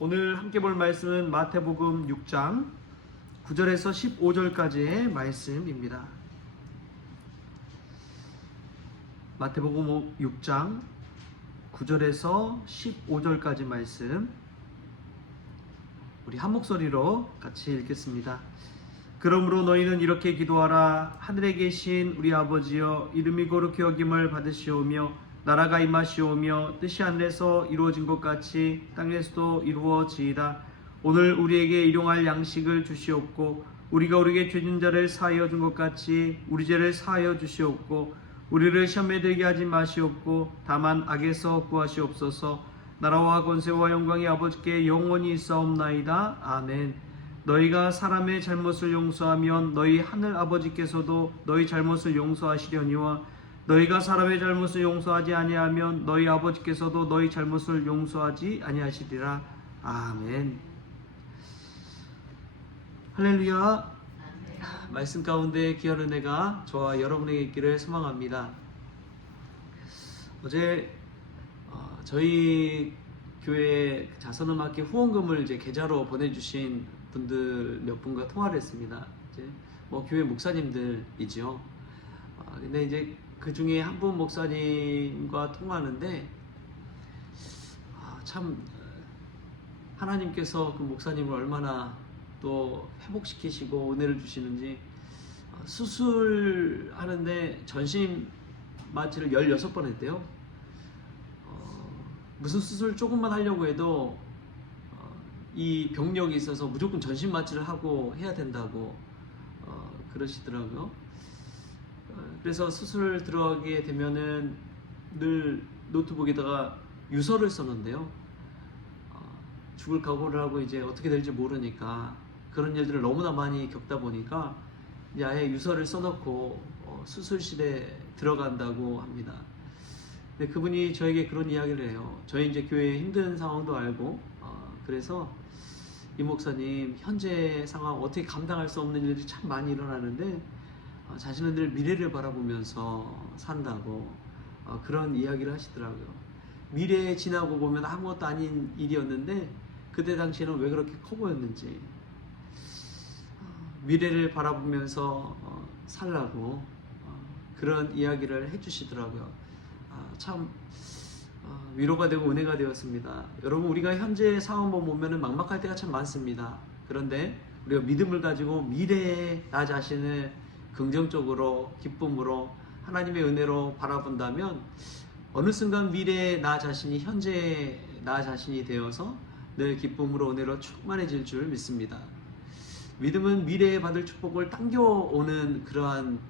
오늘 함께 볼 말씀은 마태복음 6장 9절에서 15절까지의 말씀입니다. 마태복음 6장 9절에서 15절까지 말씀 우리 한 목소리로 같이 읽겠습니다. 그러므로 너희는 이렇게 기도하라. 하늘에 계신 우리 아버지여, 이름이 거룩히 여김을 받으시오며 나라가 임하시오며 뜻이 하늘에서 이루어진 것 같이 땅에서도 이루어지이다. 오늘 우리에게 일용할 양식을 주시옵고 우리가 우리에게 죄진 자를 사하여 준 것 같이 우리 죄를 사하여 주시옵고 우리를 시험에 들게 하지 마시옵고 다만 악에서 구하시옵소서. 나라와 권세와 영광이 아버지께 영원히 있사옵나이다. 아멘. 너희가 사람의 잘못을 용서하면 너희 하늘 아버지께서도 너희 잘못을 용서하시려니와 너희가 사람의 잘못을 용서하지 아니하면 너희 아버지께서도 너희 잘못을 용서하지 아니하시리라. 아멘. 할렐루야. 말씀 가운데 귀한 은혜가 저와 여러분에게 있기를 소망합니다. 어제 저희 교회 자선음악회 후원금을 이제 계좌로 보내주신 분들 몇 분과 통화를 했습니다. 이제 교회 목사님들이죠. 근데 이제 그 중에 한 분 목사님과 통화하는데 참 하나님께서 그 목사님을 얼마나 또 회복시키시고 은혜를 주시는지, 수술하는데 전신 마취를 16번 했대요. 무슨 수술 조금만 하려고 해도 이 병력이 있어서 무조건 전신 마취를 하고 해야 된다고 그러시더라고요. 그래서 수술 들어가게 되면은 늘 노트북에다가 유서를 썼는데요. 죽을 각오를 하고 이제 어떻게 될지 모르니까 그런 일들을 너무나 많이 겪다 보니까 이제 아예 유서를 써놓고 수술실에 들어간다고 합니다. 근데 그분이 저에게 그런 이야기를 해요. 저희 이제 교회의 힘든 상황도 알고 그래서 이 목사님 현재 상황 어떻게 감당할 수 없는 일들이 참 많이 일어나는데 자신은 늘 미래를 바라보면서 산다고 그런 이야기를 하시더라고요. 미래에 지나고 보면 아무것도 아닌 일이었는데 그때 당시에는 왜 그렇게 커 보였는지, 미래를 바라보면서 살라고 그런 이야기를 해주시더라고요. 참 위로가 되고 은혜가 되었습니다. 여러분, 우리가 현재 상황만 보면 막막할 때가 참 많습니다. 그런데 우리가 믿음을 가지고 미래의 나 자신을 긍정적으로 기쁨으로 하나님의 은혜로 바라본다면 어느 순간 미래의 나 자신이 현재의 나 자신이 되어서 늘 기쁨으로 은혜로 충만해질 줄 믿습니다. 믿음은 미래에 받을 축복을 당겨오는 그러한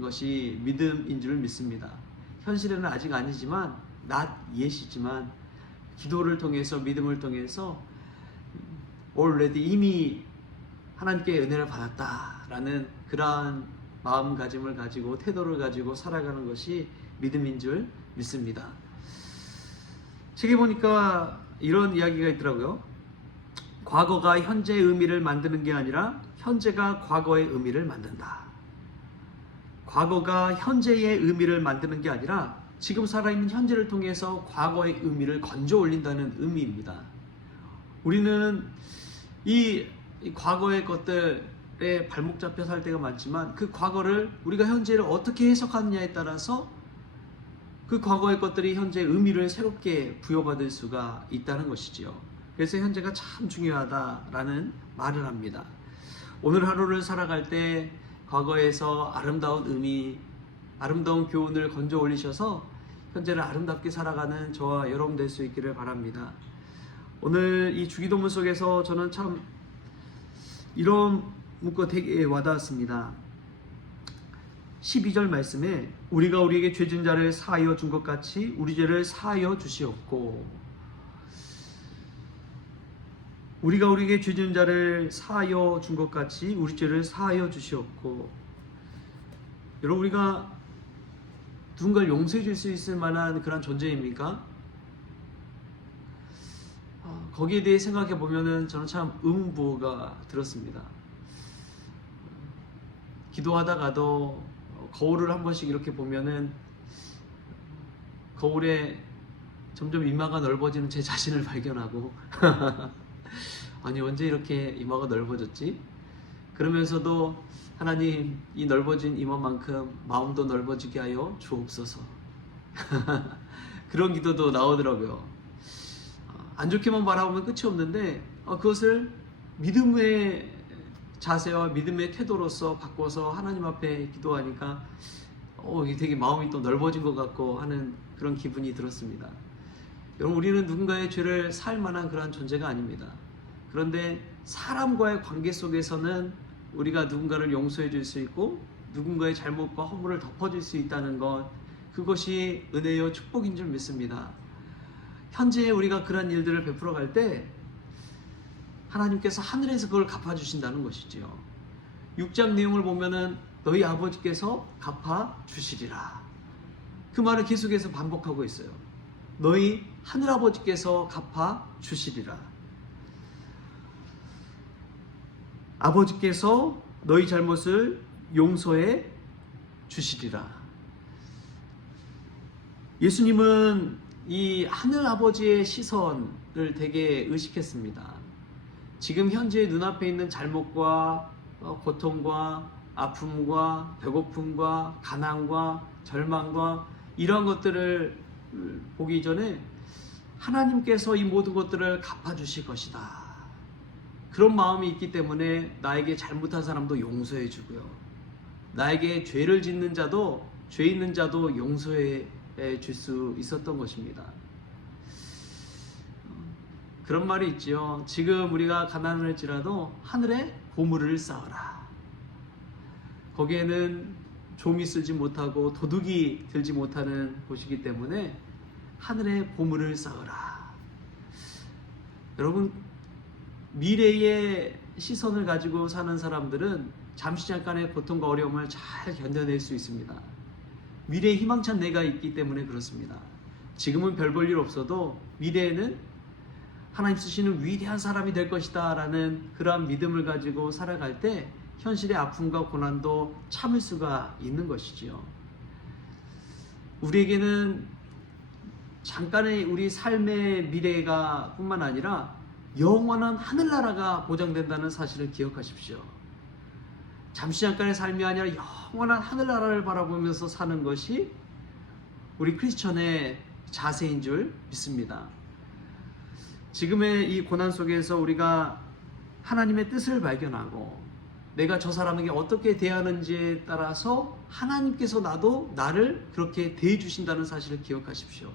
것이 믿음인 줄 믿습니다. 현실에는 아직 아니지만 not yet이지만 기도를 통해서 믿음을 통해서 already 이미 하나님께 은혜를 받았다라는 그러한 마음가짐을 가지고 태도를 가지고 살아가는 것이 믿음인 줄 믿습니다. 책에 보니까 이런 이야기가 있더라고요. 과거가 현재의 의미를 만드는 게 아니라 현재가 과거의 의미를 만든다. 과거가 현재의 의미를 만드는 게 아니라 지금 살아있는 현재를 통해서 과거의 의미를 건져 올린다는 의미입니다. 우리는 이 과거의 것들에 발목 잡혀 살 때가 많지만 그 과거를 우리가 현재를 어떻게 해석하느냐에 따라서 그 과거의 것들이 현재의 의미를 새롭게 부여받을 수가 있다는 것이지요. 그래서 현재가 참 중요하다라는 말을 합니다. 오늘 하루를 살아갈 때 과거에서 아름다운 의미, 아름다운 교훈을 건져 올리셔서 현재를 아름답게 살아가는 저와 여러분 될 수 있기를 바랍니다. 오늘 이 주기도문 속에서 저는 참 이런 문구가 되게 와닿았습니다. 12절 말씀에 우리가 우리에게 죄진 자를 사하여 준 것 같이 우리 죄를 사하여 주시옵고, 우리가 우리에게 죄진 자를 사하여 준 것 같이 우리 죄를 사하여 주시옵고. 여러분, 우리가 누군가를 용서해 줄 수 있을 만한 그런 존재입니까? 거기에 대해 생각해 보면은 저는 참 의문부호가 들었습니다. 기도하다가도 거울을 한 번씩 이렇게 보면은 거울에 점점 이마가 넓어지는 제 자신을 발견하고 아니 언제 이렇게 이마가 넓어졌지? 그러면서도 하나님 이 넓어진 이마만큼 마음도 넓어지게 하여 주옵소서. 그런 기도도 나오더라고요. 안 좋게만 바라보면 끝이 없는데 그것을 믿음의 자세와 믿음의 태도로서 바꿔서 하나님 앞에 기도하니까 이게 되게 마음이 또 넓어진 것 같고 하는 그런 기분이 들었습니다. 여러분, 우리는 누군가의 죄를 살 만한 그러한 존재가 아닙니다. 그런데 사람과의 관계 속에서는 우리가 누군가를 용서해 줄 수 있고 누군가의 잘못과 허물을 덮어줄 수 있다는 것, 그것이 은혜요 축복인 줄 믿습니다. 현재 우리가 그런 일들을 베풀어 갈 때 하나님께서 하늘에서 그걸 갚아주신다는 것이지요. 6장 내용을 보면은 너희 아버지께서 갚아주시리라. 그 말을 계속해서 반복하고 있어요. 너희 하늘아버지께서 갚아주시리라. 아버지께서 너희 잘못을 용서해 주시리라. 예수님은 이 하늘아버지의 시선을 되게 의식했습니다. 지금 현재 눈앞에 있는 잘못과 고통과 아픔과 배고픔과 가난과 절망과 이러한 것들을 보기 전에 하나님께서 이 모든 것들을 갚아주실 것이다. 그런 마음이 있기 때문에 나에게 잘못한 사람도 용서해 주고요. 나에게 죄를 짓는 자도, 죄 있는 자도 용서해 줄 수 있었던 것입니다. 그런 말이 있지요. 지금 우리가 가난할지라도 하늘에 보물을 쌓아라. 거기에는 좀이 쓰지 못하고 도둑이 들지 못하는 곳이기 때문에 하늘에 보물을 쌓아라. 여러분, 미래의 시선을 가지고 사는 사람들은 잠시 잠깐의 고통과 어려움을 잘 견뎌낼 수 있습니다. 미래에 희망찬 내가 있기 때문에 그렇습니다. 지금은 별 볼 일 없어도 미래에는 하나님 쓰시는 위대한 사람이 될 것이다 라는 그러한 믿음을 가지고 살아갈 때 현실의 아픔과 고난도 참을 수가 있는 것이지요. 우리에게는 잠깐의 우리 삶의 미래가 뿐만 아니라 영원한 하늘나라가 보장된다는 사실을 기억하십시오. 잠시 잠깐의 삶이 아니라 영원한 하늘나라를 바라보면서 사는 것이 우리 크리스천의 자세인 줄 믿습니다. 지금의 이 고난 속에서 우리가 하나님의 뜻을 발견하고 내가 저 사람에게 어떻게 대하는지에 따라서 하나님께서 나를 그렇게 대해 주신다는 사실을 기억하십시오.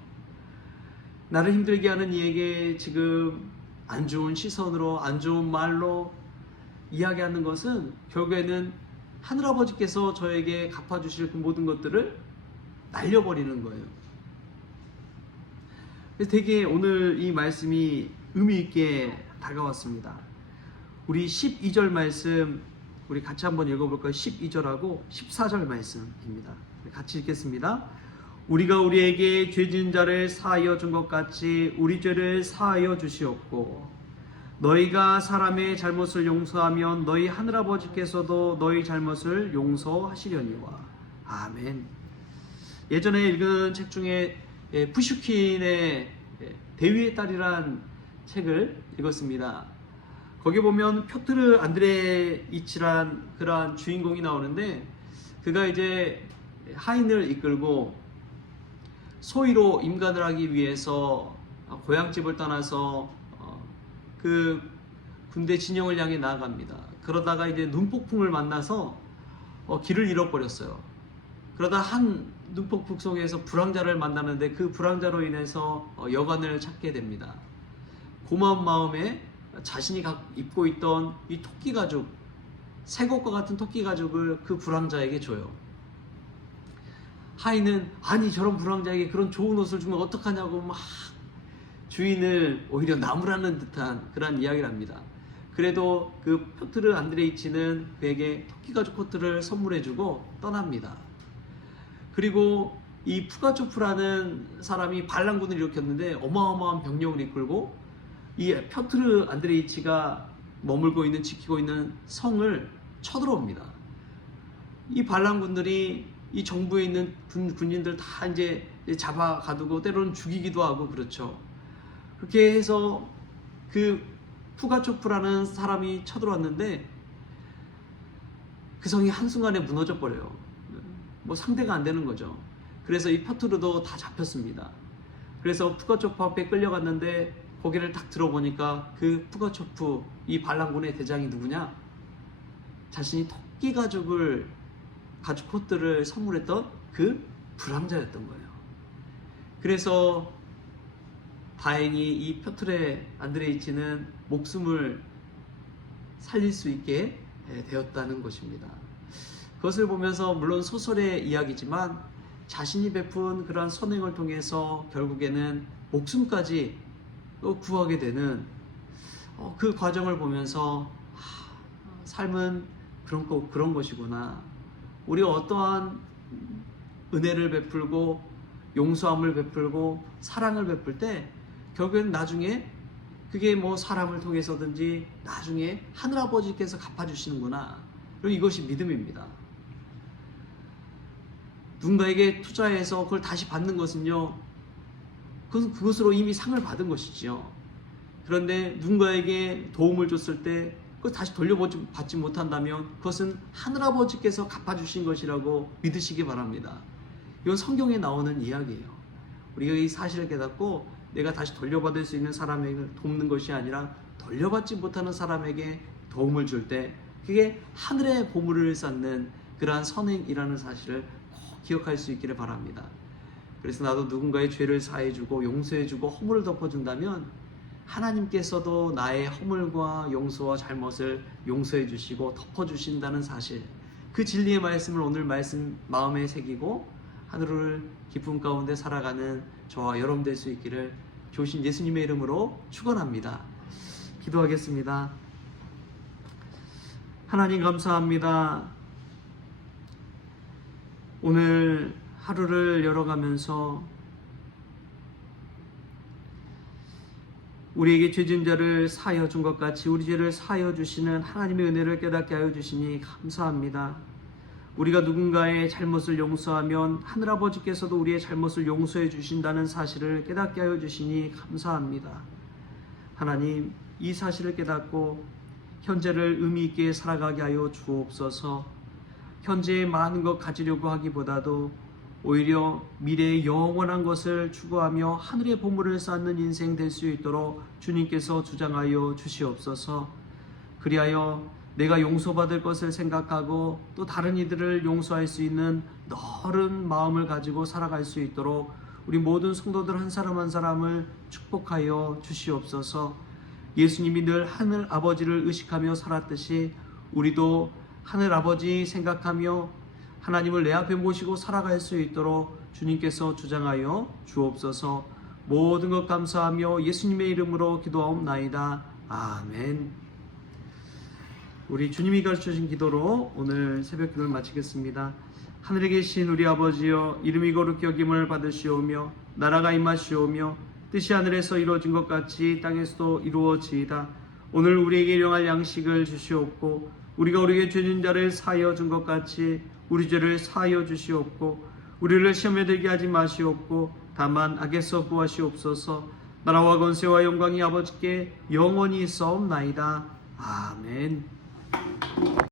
나를 힘들게 하는 이에게 지금 안 좋은 시선으로, 안 좋은 말로 이야기하는 것은 결국에는 하늘아버지께서 저에게 갚아주실 그 모든 것들을 날려버리는 거예요. 그래서 되게 오늘 이 말씀이 의미 있게 다가왔습니다. 우리 12절 말씀 우리 같이 한번 읽어볼까요? 12절하고 14절 말씀입니다. 같이 읽겠습니다. 우리가 우리에게 죄 지은 자를 사하여 준 것 같이 우리 죄를 사하여 주시옵고 너희가 사람의 잘못을 용서하면 너희 하늘아버지께서도 너희 잘못을 용서하시려니와. 아멘. 예전에 읽은 책 중에 푸슈킨의 대위의 딸이란 책을 읽었습니다. 거기 보면 표트르 안드레이치란 그러한 주인공이 나오는데 그가 이제 하인을 이끌고 소위로 임관을 하기 위해서 고향집을 떠나서 그 군대 진영을 향해 나아갑니다. 그러다가 이제 눈폭풍을 만나서 길을 잃어버렸어요. 그러다 한 눈폭풍 속에서 불황자를 만나는데 그 불황자로 인해서 여관을 찾게 됩니다. 고마운 마음에 자신이 입고 있던 이 토끼 가죽, 새것과 같은 토끼 가죽을 그 불황자에게 줘요. 하인은 아니 저런 불황자에게 그런 좋은 옷을 주면 어떡하냐고 막 주인을 오히려 나무라는 듯한 그런 이야기를 합니다. 그래도 그 표트르 안드레이치는 그에게 토끼 가죽 코트를 선물해주고 떠납니다. 그리고 이 푸가초프라는 사람이 반란군을 일으켰는데 어마어마한 병력을 이끌고 이 표트르 안드레이치가 머물고 있는, 지키고 있는 성을 쳐들어옵니다. 이 반란군들이 이 정부에 있는 군인들 다 이제 잡아 가두고 때로는 죽이기도 하고 그렇죠. 그렇게 해서 그 푸가초프라는 사람이 쳐들어왔는데 그 성이 한순간에 무너져 버려요. 뭐 상대가 안 되는 거죠. 그래서 이 페트로도 다 잡혔습니다. 그래서 푸가초프 앞에 끌려갔는데 고개를 딱 들어보니까 그 푸가초프, 이 반란군의 대장이 누구냐? 자신이 토끼 가죽 코트를 선물했던 그 불황자였던 거예요. 그래서 다행히 이 표트레 안드레이치는 목숨을 살릴 수 있게 되었다는 것입니다. 그것을 보면서 물론 소설의 이야기지만 자신이 베푼 그러한 선행을 통해서 결국에는 목숨까지 또 구하게 되는 그 과정을 보면서 삶은 그런 것이구나. 우리가 어떠한 은혜를 베풀고 용서함을 베풀고 사랑을 베풀 때 결국엔 나중에 그게 뭐 사람을 통해서든지 나중에 하늘아버지께서 갚아주시는구나. 그리고 이것이 믿음입니다. 누군가에게 투자해서 그걸 다시 받는 것은요, 그것으로 이미 상을 받은 것이지요. 그런데 누군가에게 도움을 줬을 때 그걸 다시 돌려받지 못한다면 그것은 하늘아버지께서 갚아주신 것이라고 믿으시기 바랍니다. 이건 성경에 나오는 이야기예요. 우리가 이 사실을 깨닫고 내가 다시 돌려받을 수 있는 사람에게 돕는 것이 아니라 돌려받지 못하는 사람에게 도움을 줄 때 그게 하늘의 보물을 쌓는 그러한 선행이라는 사실을 꼭 기억할 수 있기를 바랍니다. 그래서 나도 누군가의 죄를 사해주고 용서해주고 허물을 덮어준다면 하나님께서도 나의 허물과 용서와 잘못을 용서해 주시고 덮어주신다는 사실, 그 진리의 말씀을 오늘 마음에 새기고 하늘을 기쁨 가운데 살아가는 저와 여러분 될 수 있기를 주신 예수님의 이름으로 축원합니다. 기도하겠습니다. 하나님 감사합니다. 오늘 하루를 열어가면서 우리에게 죄진 자를 사하여 준 것 같이 우리 죄를 사하여 주시는 하나님의 은혜를 깨닫게 하여 주시니 감사합니다. 우리가 누군가의 잘못을 용서하면 하늘아버지께서도 우리의 잘못을 용서해 주신다는 사실을 깨닫게 하여 주시니 감사합니다. 하나님, 이 사실을 깨닫고 현재를 의미 있게 살아가게 하여 주옵소서. 현재에 많은 것 가지려고 하기보다도 오히려 미래의 영원한 것을 추구하며 하늘의 보물을 쌓는 인생 될 수 있도록 주님께서 주장하여 주시옵소서. 그리하여 내가 용서받을 것을 생각하고 또 다른 이들을 용서할 수 있는 넓은 마음을 가지고 살아갈 수 있도록 우리 모든 성도들 한 사람 한 사람을 축복하여 주시옵소서. 예수님이 늘 하늘 아버지를 의식하며 살았듯이 우리도 하늘 아버지 생각하며 하나님을 내 앞에 모시고 살아갈 수 있도록 주님께서 주장하여 주옵소서. 모든 것 감사하며 예수님의 이름으로 기도하옵나이다. 아멘. 우리 주님이 가르쳐주신 기도로 오늘 새벽 기도를 마치겠습니다. 하늘에 계신 우리 아버지여, 이름이 거룩히 여김을 받으시오며 나라가 임하시오며 뜻이 하늘에서 이루어진 것 같이 땅에서도 이루어지이다. 오늘 우리에게 일용할 양식을 주시옵고 우리가 우리에게 죄진 자를 사하여 준 것 같이 우리 죄를 사하여 주시옵고 우리를 시험에 들게 하지 마시옵고 다만 악에서 구하시옵소서. 나라와 권세와 영광이 아버지께 영원히 있사옵나이다. 아멘.